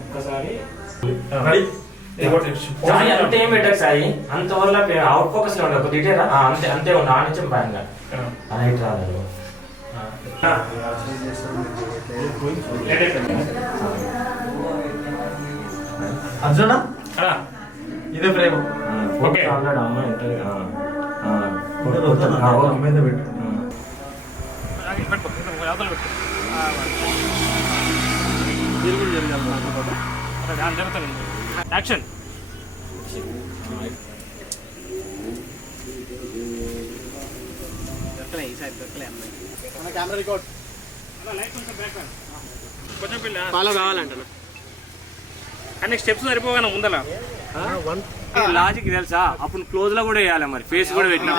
ఒక్కసారి అంతే ఏం పెట్టారు సాయి అంతవల్ల అవుట్ ఫోకస్ లో ఉండదు కొద్దిగా అంతే అంతే ఉండు ఆ నుంచి భయంగా రైట్ రాదు అర్జున ఇదే ప్రేమ ఓకే అమ్మాయి ఉంటుంది మీద పెట్టు యాక్షన్ ఫాలో కావాలంట కానీ స్టెప్స్ సరిపోగానే ముందలా లాజిక్ తెలుసా అప్పుడు క్లోజ్ లో కూడా వేయాలి మరి ఫేస్ కూడా పెట్టినా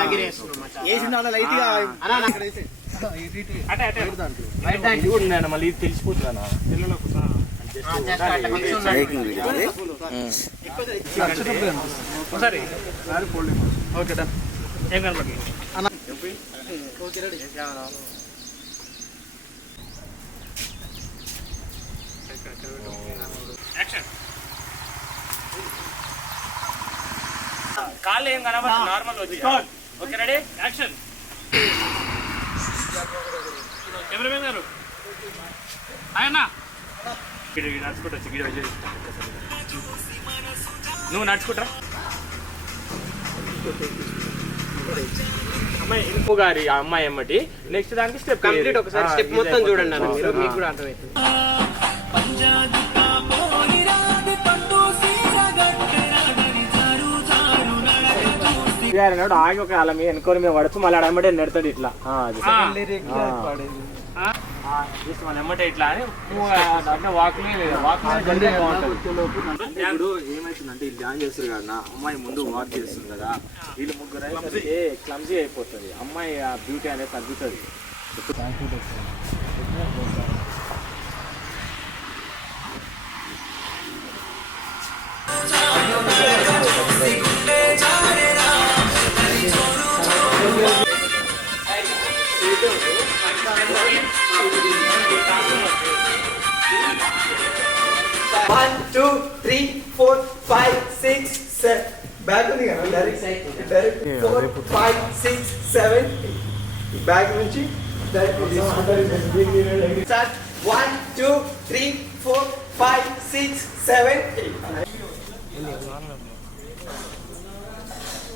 మళ్ళీ ఇది తెలిసిపోతుందా సరే ఓకే డన్ ఏం కనపడి కాళ్ళు ఏం కనబడి నార్మల్ వచ్చి ఓకే రెడీ యాక్షన్ కెమెరామెన్ గారు ఆయన నడుచుకుంటా నువ్వు నడుచుకుంటా అమ్మాయి ఇంకో గారి ఆ అమ్మాయి అమ్మటి నెక్స్ట్ దానికి స్టెప్ కంప్లీట్ ఒకసారి స్టెప్ మొత్తం చూడండి అన్న మీరు మీకు కూడా అర్థమవుతుంది ఆగి ఒక అలా మీద వెనుకొని మీద పడుతూ మళ్ళీ అడమటే నెడతాడు ఇట్లా ఎమ్మటే ఇట్లా అని ఇప్పుడు ఏమైతుందంటే వీళ్ళు ధ్యానం చేస్తారు కదా అమ్మాయి ముందు వాక్ చేస్తుంది కదా వీళ్ళు ముగ్గురు క్లమ్జీ అయిపోతుంది అమ్మాయి ఆ బ్యూటీ అనేది తగ్గుతుంది One, two, three, four, five, six, seven. Back ఉంది కదా డైరెక్ట్ డైరెక్ట్ 4, 5, 6, 7. బ్యాక్ నుంచి డైరెక్ట్ స్టార్ట్ 1, 2, 3, 4, 5, 6, 7, 8.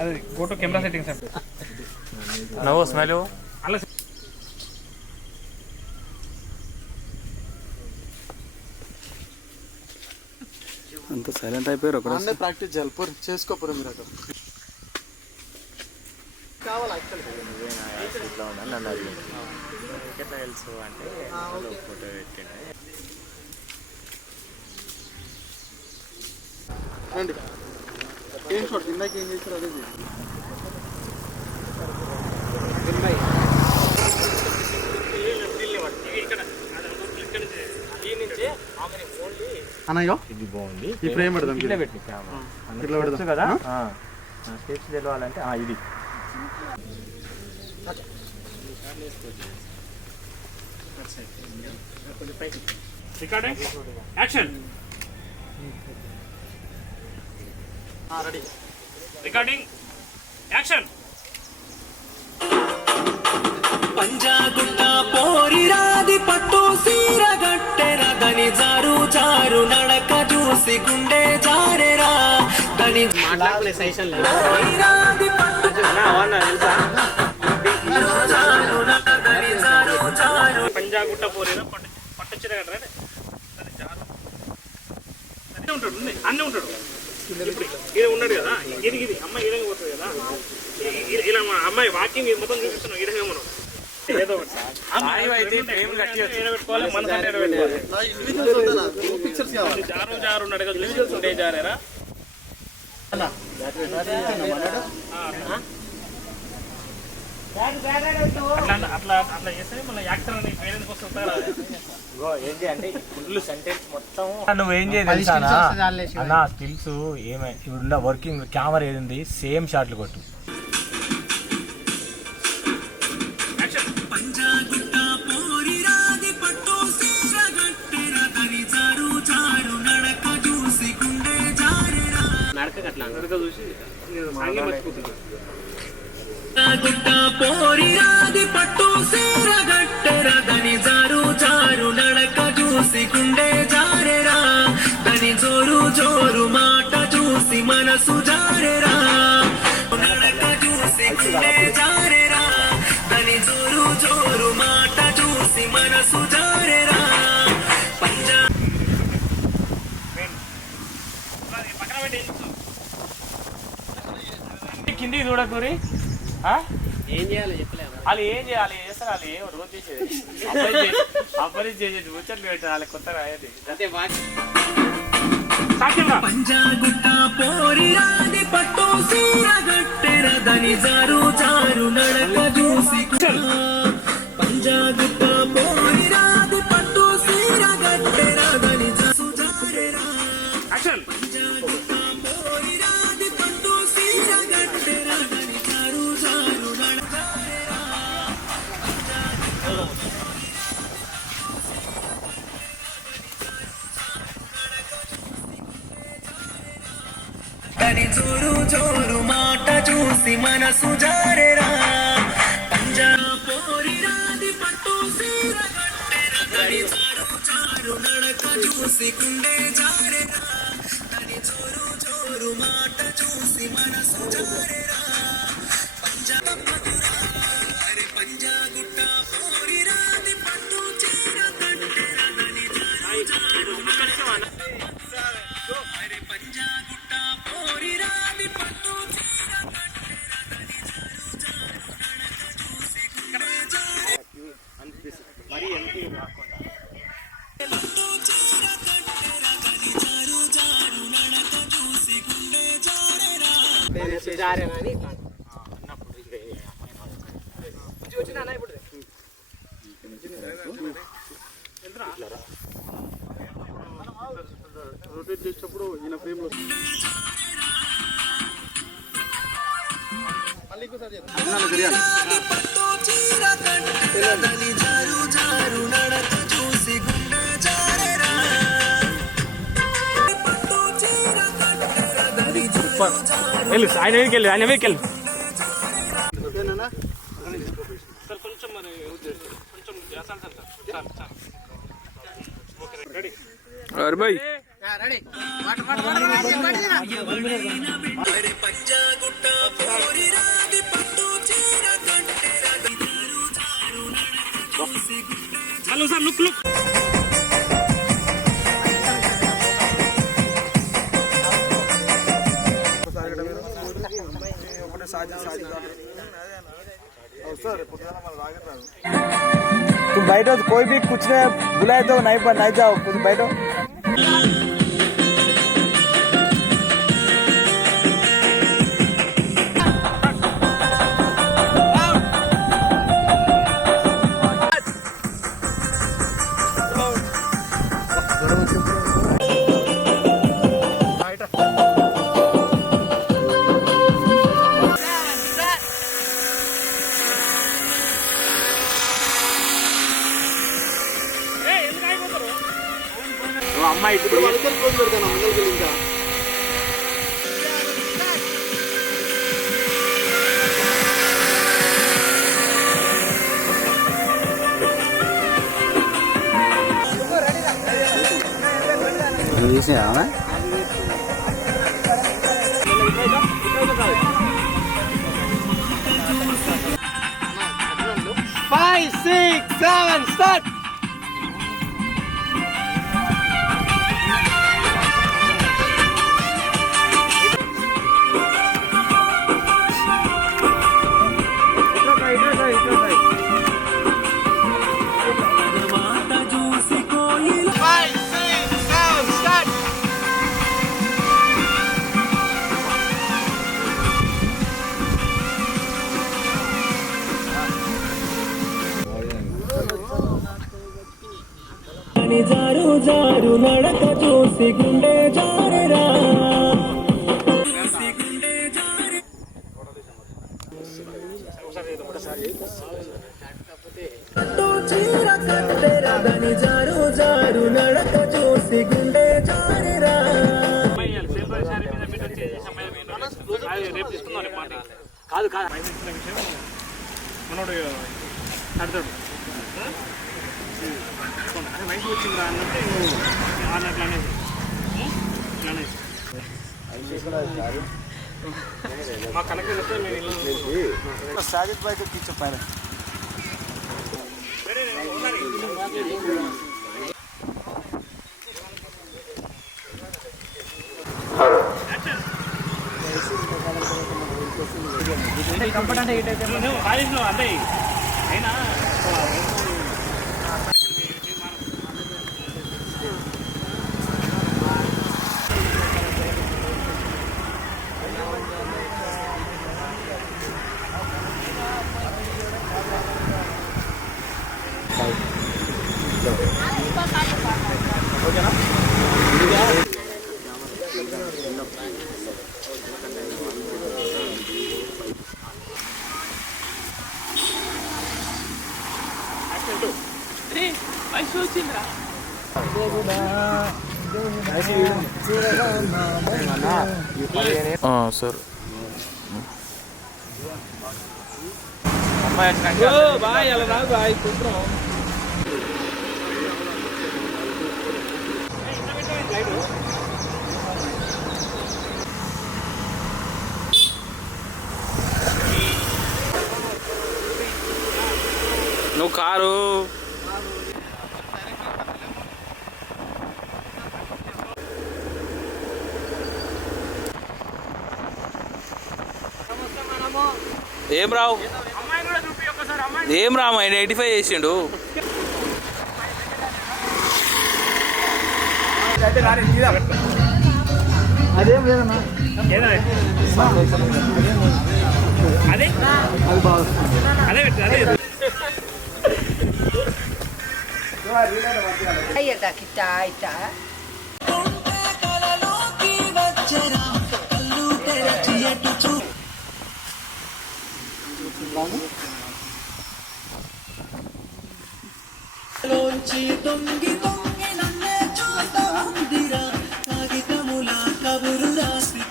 అది గో టు కెమెరా సెట్టింగ్స్ అంటే నవ్వు స్మైల్ అలా అంత సైలెంట్ అయిపోయారు ఒక ప్రాక్టీస్ చేయాలి చేసుకోపోరు మీరు అక్కడ కావాలి నన్ను ఎట్లా తెలుసు అంటే ఫోటో పెట్టిండే రండి ఏం షాట్ ఇందాక ఏం చేస్తారు అదే అన్నయ్యో ఇది బాగుంది ఈ ఫ్రేమ్ పెడదాం ఇట్లా పెట్టి కెమెరా పెడతాం కదా స్టెప్స్ తెలవాలంటే ఇది recording action ready recording action Panjagutta పోరిరాది పట్టు సీర గట్టెరదని జారు జారు నడక చూసి గుండె జారెరా దాని మాట్లాడుకునే సైషన్ పంజాగుట్ట పోరిరా పట్టొచ్చిన కదా ఉంటాడు అన్నీ ఉంటాడు ఇది ఉన్నాడు కదా ఇది అమ్మాయి ఈడంగా పోతుంది కదా ఇలా మా అమ్మాయి వాకింగ్ మొత్తం చూపిస్తున్నాం ఈడంగా మనం ఏదో పెట్టుకోవాలి మనసు పెట్టుకోవాలి జారు జారు ఉన్నాడు కదా చూసి జారేరా అట్లా అట్లా చేస్తే మళ్ళీ యాక్టర్ అని పేరెంట్స్ వస్తుంటారా ఏంటి అంటే ఫుల్ సెంటెన్స్ మొత్తం నువ్వేం చేయాలి అన్న స్కిల్స్ ఏమై ఇప్పుడు వర్కింగ్ కెమెరా ఏది సేమ్ షాట్లు కొట్టు పంజాగుట్ట గుట్ట పోరిరాది పట్టు సీరగట్టెరా దని జారు జారు నడక చూసి గుండె జారెరా దని జోరు జోరు మాట చూసి మనసు జారెరా నడక చూసి గుండె జారెరా దని జోరు జోరు మాట చూసి మనసు జారెరా కిందికి చూడకూరి ఏం చేయాలి చెప్పలేదు వాళ్ళు ఏం చేయాలి చేస్తారు వాళ్ళు ఏం రోజు చేసేది అప్పటి చేసేది ముచ్చట్లు పెట్టారు వాళ్ళకి కొత్త రాయది అంతే పంజాగుట్ట పోరిరాది పట్టు సీరగట్టెర దని జారు జారు నడక చూసి పంజాగుట్ట పోరిరాది పట్టు సీరగట్టెర దని జారు జారెరా పంజాగుట్ట పోరిరాది పట్టు సీరగట్టెర దని జారు జారు నడక దని జోరు జోరు మాట చూసి మనసు జారెరా పంజాబ్ పోరిరాది పట్టు సీరగట్టెర దని జారు జారు నడక చూసి గుండె జారెరా దని జోరు జోరు మాట చూసి మనసు జారెరా పంజాబ్ మధురా అరే పంజాగుట్ట పోరిరాది పట్టు చీరగట్టెర దని జారు జారు అరే పంజాగుట్ట పోరిరాది పట్టు చీరగట్టెర దని జారు జారు నడక చూసి గుండె జారెరా మరి ఎంపీ కాకుండా పట్టు చీరగట్టెర దని జారు జారు నడక చూసి గుండె జారెరా అన్నప్పుడు వచ్చిన ఇప్పుడు రొటేట్ చేసేటప్పుడు ఈయన ఫ్రేమ్లో మళ్ళీ ఇంకోసారి పట్టు చీరగట్టెర దని జారు జారు నడక చూసి గుండె జారెరా పట్టు చీరగట్టెర దని జారు జారు వెళ్ళు ఆయన వెనక్కి వెళ్ళు ఆయన వెనక్కి వెళ్ళు సార్ కొంచెం మరి కొంచెం చేస్తాను సార్ చాలు చాలు ఓకే రెడీ అరే భాయ్ అరే పంజాగుట్ట పోరిరాది పట్టు చీరగట్టెర దని జారు జారు నడక చూసి గుండె హలో సార్ లుక్ లుక్ ఒకటే సాధ్యం सर तुम बैठो तो कोई भी कुछ ने बुलाए तो नहीं जाओ तुम बैठो అమ్మాయి ఇప్పుడు వాళ్ళకి క్లోజ్ పెడతాను అందరికి ఇంకా తీసినా 5, 6, 7, start! జారు జారు నడక చూసి గుండె జారెరా చీరగట్టెర దని జారు జారు నడక చూసి గుండె జారెరా సేపర్ శారీ మీద పెట్టి వచ్చేసి అది రేపు తీసుకుందాం రేపు మాట కాదు కాదు పైన ఇచ్చిన విషయం మనోడు కడతాడు అదే వయసు వచ్చిందా అన్నట్టు నువ్వు అన్నట్లు అనేది అనేసి మా కలెక్టర్ చెప్తే మేము ఇల్లు సాజిద్ బయట తీర్చొప్పాను కంఫర్ట్ అంటే ఏంటంటే కాలేజ్లో అంటే అయినా సార్ బాయ్ అలా రాదు బాయ్ కూర్చోం నువ్వు కారు ఏం రావు ఏం రాము ఆయన 85 చేసిండు అదేం లేదన్నా అదే అదే అదే Aida kita ita. కలలోకి వచ్చరా కళ్ళు తెరచి ఎటు చూ లోంచి తొంగి తొంగి నన్నే చూస్తా ఉందిరా కాగితముల కబురు రాసి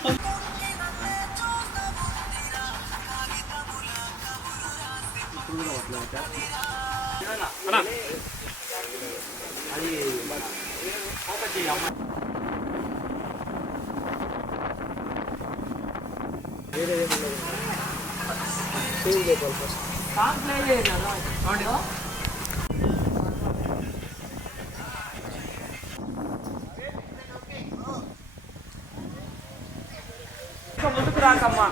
ముందుకు రాకమ్మా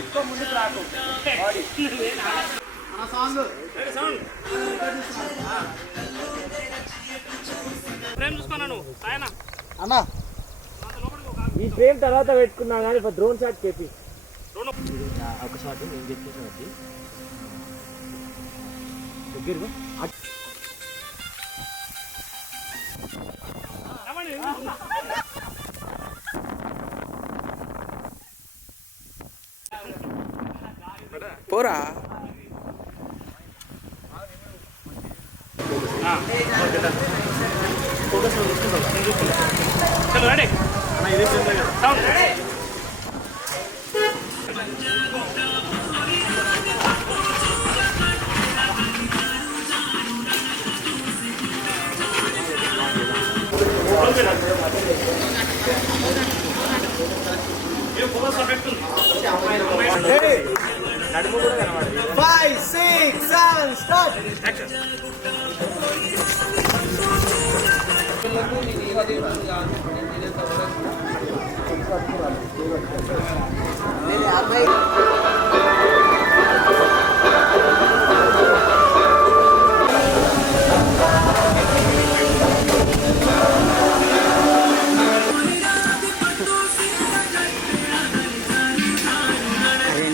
ఎక్కువ ముందుకు రాకు ఫ్రేమ్ చూసుకున్నాను ఆయన అన్నా ఈ ఫ్రేమ్ తర్వాత పెట్టుకున్నా కానీ డ్రోన్ షాట్ చెప్పి ఒక షాట్ నేను చెప్పేసాను దగ్గరగా పోరా చలో రెడీ సౌండ్ నడుము కూడా కనబడదు 5, 6, 7 స్టార్ట్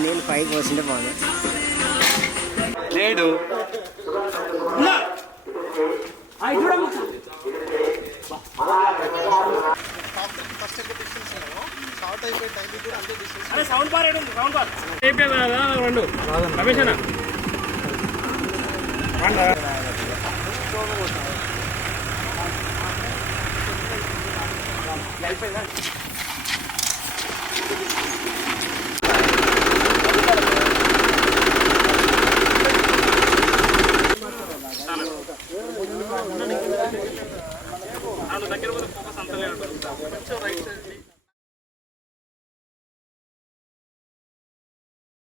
నేను పైకి వస్తుంటే బాగుంది లేడు అరే సౌండ్ బార్ ఏడు సౌండ్ బార్ అయిపోయింది కదా రెండు రమేష్ అన్న కొంచెం రైట్